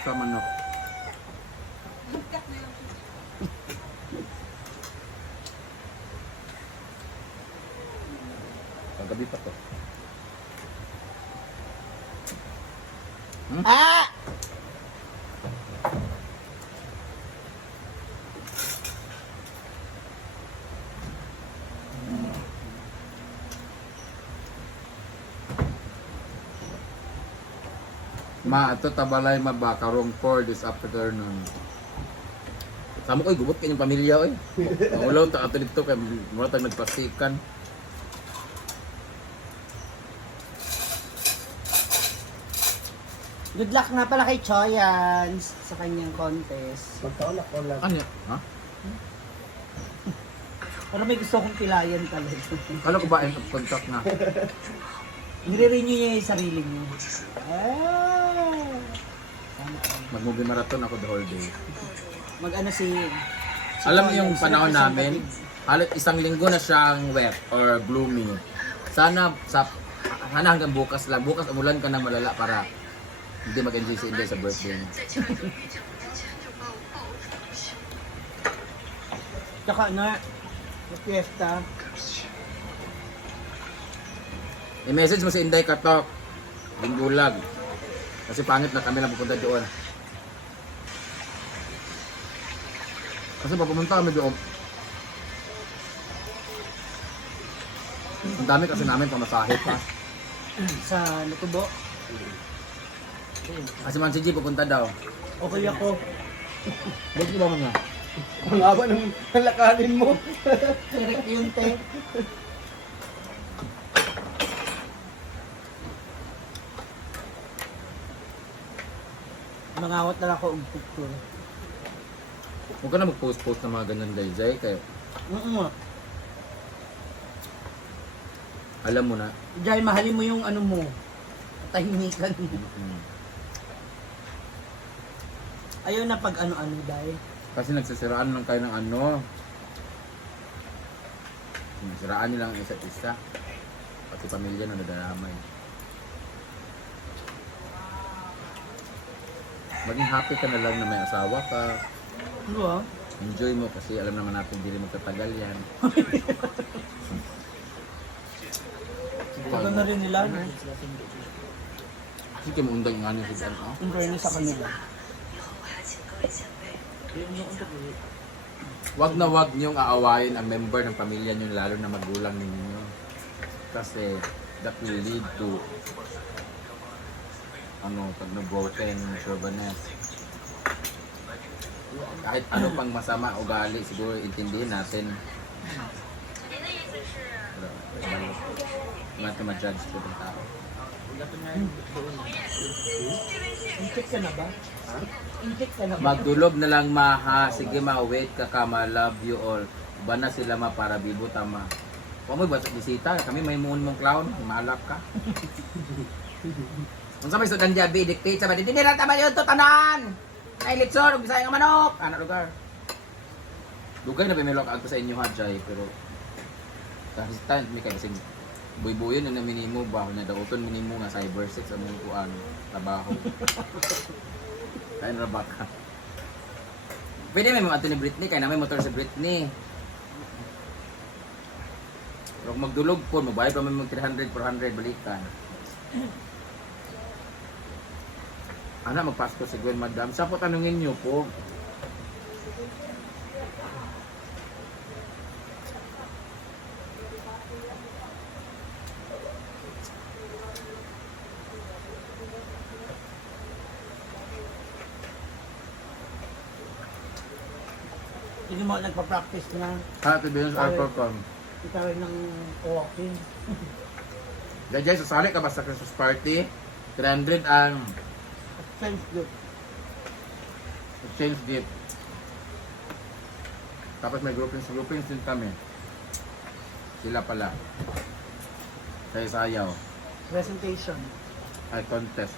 sa manok. Paggabi pa to. Ah! Ma, ato tabalay mabakarong for this afternoon. Sama ko, gubot kanyang pamilya, oy. Maulaw ta ato dito kay mura tayong nagpastikan. Good luck nga pala kay Choyans sa kanyang contest. Magkaulak ko lang. Ano? Ha? Pero may gusto kong pilayan talaga. Kala ko ba end of contract na? Nire-renew niya yung sarili niya. Ah! Mag-movie marathon ako the whole day. Mag-ano si Alam mo yung Choyans, panahon namin, representative. halos isang linggo na siyang wet or gloomy. Sana hanggang bukas lang. Bukas umulan ka na malala para hindi mag-enjoy si Inday sa birthday niya. Tsaka nga, sa fiesta. I-message mo si Inday Katok. Linggulag. Kasi pangit na kami lang pupunta doon. Kasi papumunta kami doon. Ang dami kasi namin pamasahe pa. Sa Natubo. Kasi man si G pupunta daw. Okay ako. Bakit ba mga? Ang haba ng lakarin mo. Direct yung te. Mangawat na lang ako ang picture. Huwag ka na mag-post-post ng mga ganyan guys. Kayo, alam mo na. Dahil mahalin mo yung ano mo. Tahimikan mo. Ayaw na pag ano-ano dahil. Kasi nagsasiraan lang kayo ng ano. Siraan nila ang isa't isa. Pati pamilya na nadaramay. Maging happy ka na lang na may asawa ka. Ano ah? Enjoy mo kasi alam naman natin hindi rin magtatagal yan. Tagal na rin nila. Kasi kimuundag nga niya si ano. Ang fairness sa kanila. Wag na wag niyong aawayin ang member ng pamilya niyo lalo na magulang ninyo. Kasi that will lead to pag nag-broken chauvinist. Kahit ano pang masama ugali siguro intindihin natin. Hindi natin ma-judge ko ng tao. Incheck ka na ba? Incheck ka na ba? Magdulog na lang ma ha. Sige ma, wait ka ka ma. Love you all. Iba na sila ma para bibo tama. Huwag mo ba bisita? Kami may moon mong clown. Maalap ka. Kung sa may sudan dyan, dictate sa ba? Hindi nila tama yun to tanan! Ay, litsor! Bisaya nga manok! Ano lugar? Lugay na pimilok ako sa inyo ha, Jai. Pero kasi tayo, may kayo kasing buy-buyon na minimo ba? Na dauton minimo nga cyber sex ang mong kuan trabaho. Kaya na ba ka? Pwede may mga ato ni Britney, kaya na may motor sa Britney. Pero kung magdulog po, magbayad pa may mag 300, 400 balikan. Ana, magpasko si Gwen, madam. Saan po tanungin niyo po? Hindi mo nagpa-practice na. Happy Venus Alcorcon. Ikaw rin ng walking. Dajay, sasali ka ba sa Christmas party? 300 ang Thanks, good. exchange gift. Tapos may groupings din kami. Sila pala. Kaya sayaw. Presentation. Ay contest.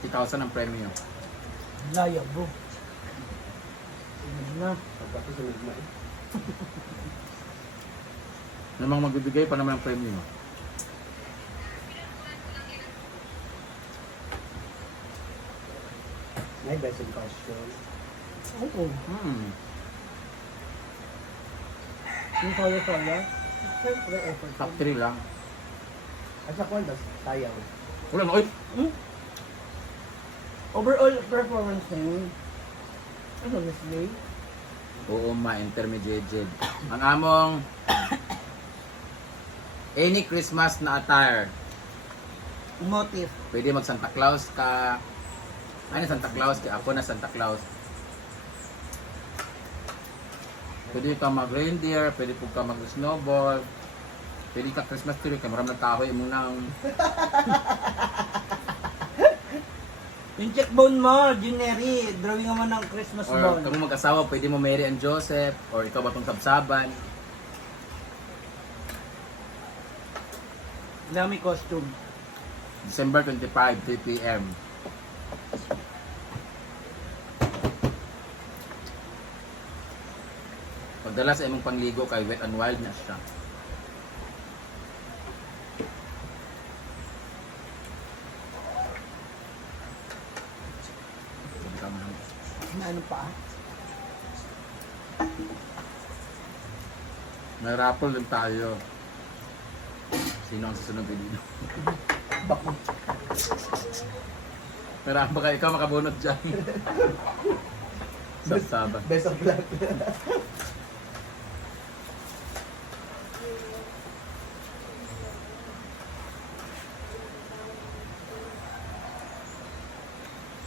50,000 ang premyo. Laya, bro. Ano na? Pagkati sa midnight. Namang magbibigay pa naman ang premyo. May best in costume. Oo. Yung solo-solo. Siyempre, effort. Top 3 lang. At sa kwan, sayang. Wala na, oy! Overall performance na yun. Ano, Miss May? Oo, ma-intermediate. Ang among any Christmas na attire. Motive. Pwede mag Santa Claus ka. Ay, na Santa Claus. Kaya ako na Santa Claus. Pwede ka mag reindeer. Pwede po ka mag snowball. Pwede ka Christmas tree. Kaya maraming kahoy mo nang... Yung checkbone mo, Juneri. Drawing mo ng Christmas Or ball. kung mag-asawa, pwede mo Mary and Joseph. Or ikaw ba itong sabsaban. Dami costume. December 25, 3 p.m. Pagdala sa imong pangligo kay Wet and Wild na siya. Ano pa? May raffle din tayo. Sino ang susunod dito? Bako. May raffle ka, ikaw makabunot dyan. Sabsaba. Best of luck.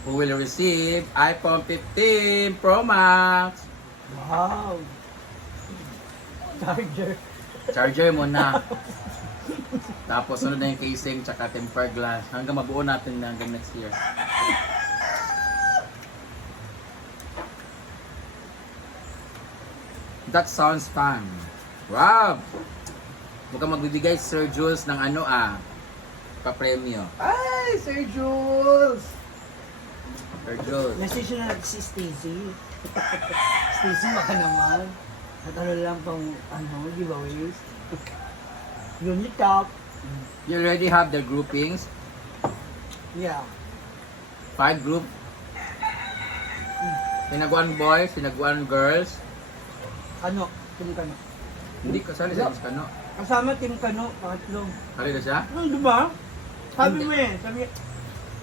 Who will receive iPhone 15 Pro Max? Wow! Charger. Charger muna. Tapos sunod na yung casing tsaka tempered glass. Hanggang mabuo natin na hanggang next year. That sounds fun. Wow! Mukhang magbibigay Sir Jules ng ano pa-premyo. Ay, Sir Jules! Sir Jules. Message na si Stacy. Stacy, baka naman. At ano lang pang, giveaways. Unit top. You already have the groupings. Yeah. 5 group. Sinaguan boys, sinaguan girls. Kano? Team Kano. Hindi kasali sa Kano. Kasama Team Kano, pangatlo. Kali na siya? Di ba? Sabi Hindi. mo eh. Sabi,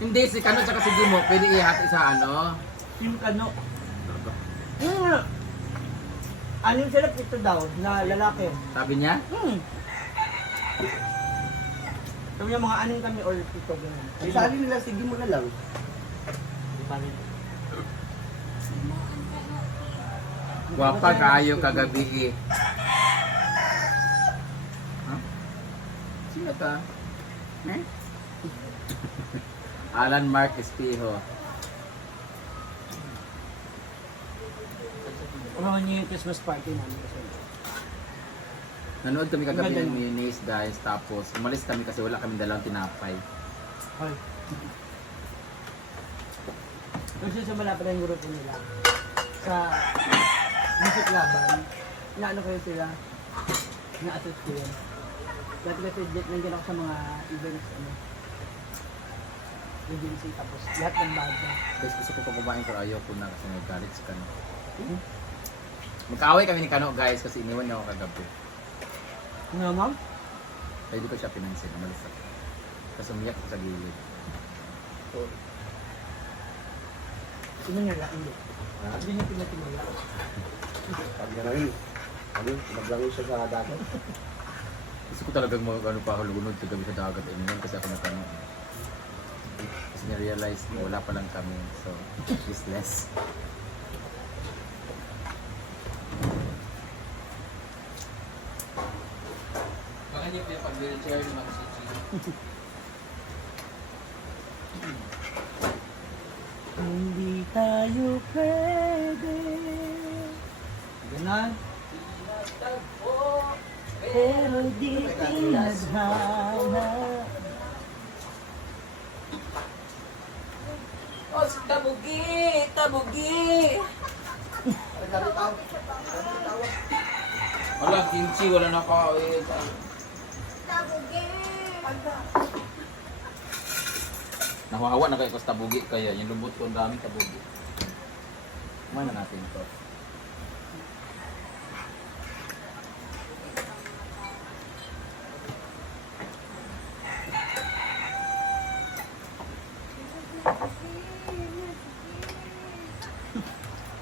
Hindi, si Kano tsaka si Gimo. Pwede ihati sa ano. Team Kano. Anim sila pito daw, na lalaki. Sabi niya? Sabi niya mga anim kami or pito. Ganun. Isali nila, sige mo na lang. Di pa rin. Guwapa kayo kagabi eh. Huh? Sino ka? Eh? Alan Mark Espijo. Ano niyo yung Christmas party namin kasi. Nanood kami kagabi Ganda ng no? mayonnaise guys. Tapos umalis kami kasi wala kami dalawang tinapay. Hoy. Kasi sa malapit na yung grupo nila. Sa music laban, inaano kayo sila, ina-assist ko yun. Dati kasi nandiyan ako sa mga events, agency, tapos lahat ng bago. Guys, gusto ko pa kumain pero ayaw ko na kasi naggalit si Kano. Magkaaway kami ni Kano guys kasi iniwan niya ako kagabi. Ano ma'am? Kaya di ko siya pinansin. Umalis ako. Tapos umiyak ako sa gilid. Sino niya lang? Hindi. Ha? Hindi niya pinatimula. Pag gano'n, maglangoy siya sa dagat. Gusto ko talagang ano pa ako lugunod sa gabi sa dagat. Iniwan kasi ako nagkano. Kasi na-realize na wala pa lang kami. So, useless. Baka niyo yung pag-wheelchair ni Ma'am Cici. Hindi tayo pwede. Ganon. Pero di tinadhana. Oh, tabugi! Tabugi! Wala, kimchi, wala na pa. Nahahawa na kayo sa tabugi kaya yung lubot ko ang daming tabugi. Kumain na natin ito.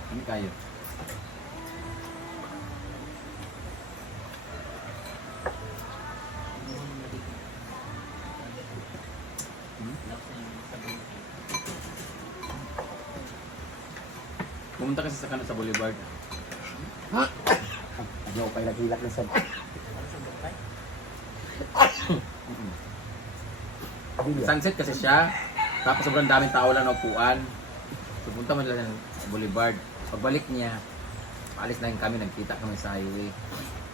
Ano kayo? Pumunta kasi sa kanan sa Boulevard. Ayaw kayo naghilak na sa... Sunset kasi siya. Tapos sobrang daming tao lang na upuan. So punta man lang sa Boulevard. Pagbalik niya, alis na yung kami, nagkita kami sa highway.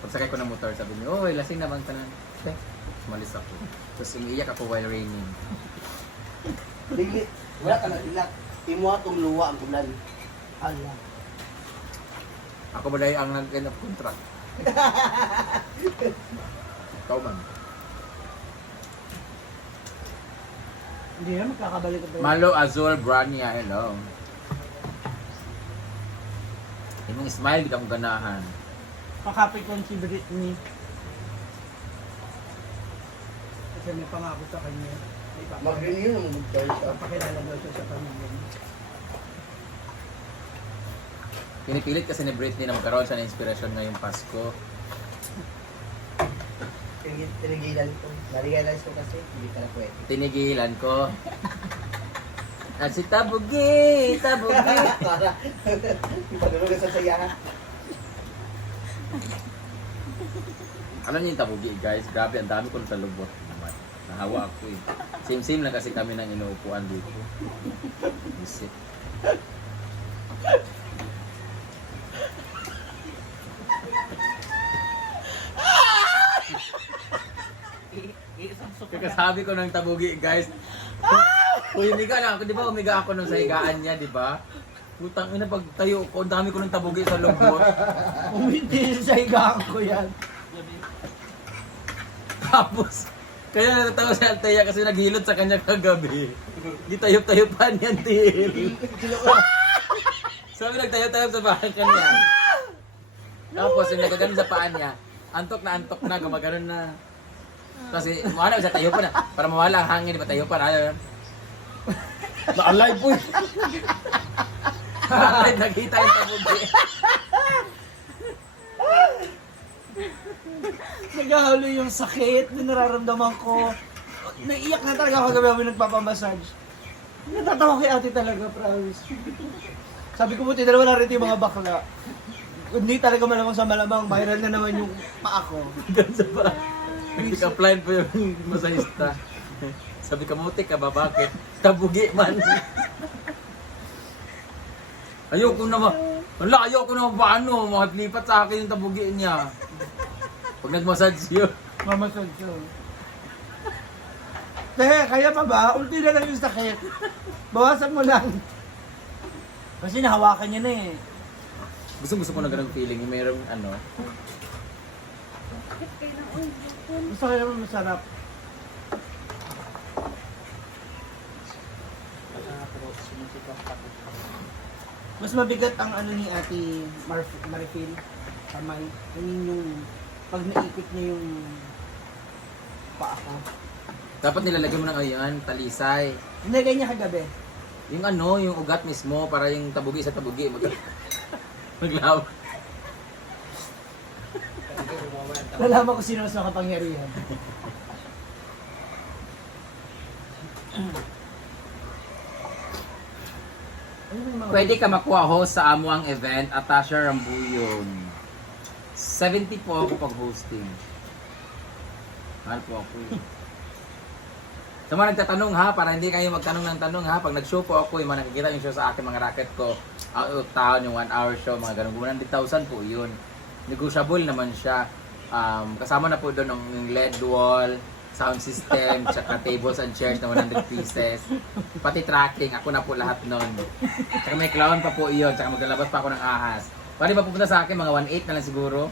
Pagsakay ko ng motor, sabi niya, "Oy, lasing na bang tanan?" Okay. Sumalis ako. Tapos umiiyak ako while raining. Dili, wala ka naghilak. Imo atong luwa ang ulan. Allah. Ako ba dahil ang nag-end of contract? Ikaw man. Hindi na magkakabalik ka pa. Malo Azul Brania, hello. Imong smile, di ka mong ganahan. Kakapit ko si Britney. Kasi may pangako sa kanya. Mag-renew ng good choice. Papakilala daw siya sa pamilya niya. Pinipilit kasi ni Britney na magkaroon siya ng inspirasyon ngayong Pasko. Tinigilan ko. Na-realize ko kasi, hindi ka na pwede. Tinigilan ko. At si Tabugi, Tabugi. Para, ipadulog sa sayahan. Alam niyo yung Tabugi guys, grabe ang dami ko sa lubot naman. Nahawa ako eh. Same-same lang kasi kami ng inuupuan dito. Visit. Kakasabi ko ng Tabugi guys. Uy, umiga lang ako, di ba? Umiga ako nung sa higaan niya, di ba? Putang ina, pag tayo ko, ang dami ko ng Tabugi sa lubot. Umiti sa higaan ko yan. Tapos, kaya natatawa si Althea kasi naghilot sa kanya kagabi. Gitayop-tayopan yan, Til. Sabi nagtayop-tayop sa paan kanya. Tapos yung nagaganon sa paan niya, antok na, gumaganon na. Kasi mawala sa tayo pa na. Para mawala ang hangin, di ba tayo pa na. Na-alive po. Ay, nakita yung Tabugi. Naghahalo yung sakit na nararamdaman ko. Naiiyak na talaga ako gabi ako nagpapamassage. Natatawa kay ate talaga, promise. Sabi ko buti dalawa na rin yung mga bakla. Hindi talaga malamang sa malamang, viral na naman yung paa ko. Gansa pa. Nag-apply po yung masahista. Sabi ka, mutik ka ba? Bakit? Tabugi man. Ayoko naman. Wala, ayoko naman ba ano? Makalipat sa akin yung tabugi niya. Pag nag-massage yun. Mamassage siya. Kaya pa ba? Ulti na lang yung sakit. Bawasan mo lang. Kasi nahawakan niya na eh. Gusto ko na ganang feeling. Yung mayroong ano. Gusto ko naman masarap. Mas mabigat ang ano ni Ate Marifil. Kamay. Yung pag naikot niya yung paa ko. Dapat nilalagyan mo ng ayan, talisay. Nilagay niya kagabi. Yung ano, yung ugat mismo, para yung tabugi sa tabugi. Maglaw. Nalaman ko sino mas makapangyarihan. Pwede ka makuha host sa amo ang event at Tasha Rambuyon. 70 po ako pag hosting. Mahal po ako eh. Sa mga nagtatanong ha, para hindi kayo magtanong ng tanong ha, pag nag-show po ako, yung mga nakikita yung show sa akin, mga racket ko, out of town, yung 1 hour show, mga ganun, 100,000 po yun. Negotiable naman siya. Kasama na po doon ng LED wall, sound system, tsaka tables and chairs na 100 pieces. Pati tracking, ako na po lahat nun. Tsaka may clown pa po iyon, tsaka maglalabas pa ako ng ahas. Pwede ba pupunta sa akin, mga 1.8 na lang siguro.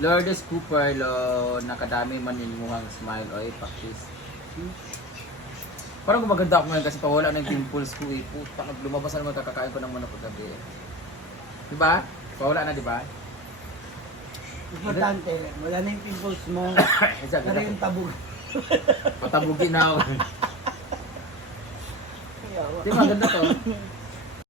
Lourdes Cooper, lo, nakadami man nimuhang smile. Oy, pakis. Parang gumaganda ako ngayon kasi pawala na yung pimples ko eh. Puta, lumabas na naman kakakain ko ng manok gabi. Diba? Pawala na, diba? Importante, wala na yung pimples mo. Exactly. Pero yung tabog. Patabugin na ako. Di ba, ganda to.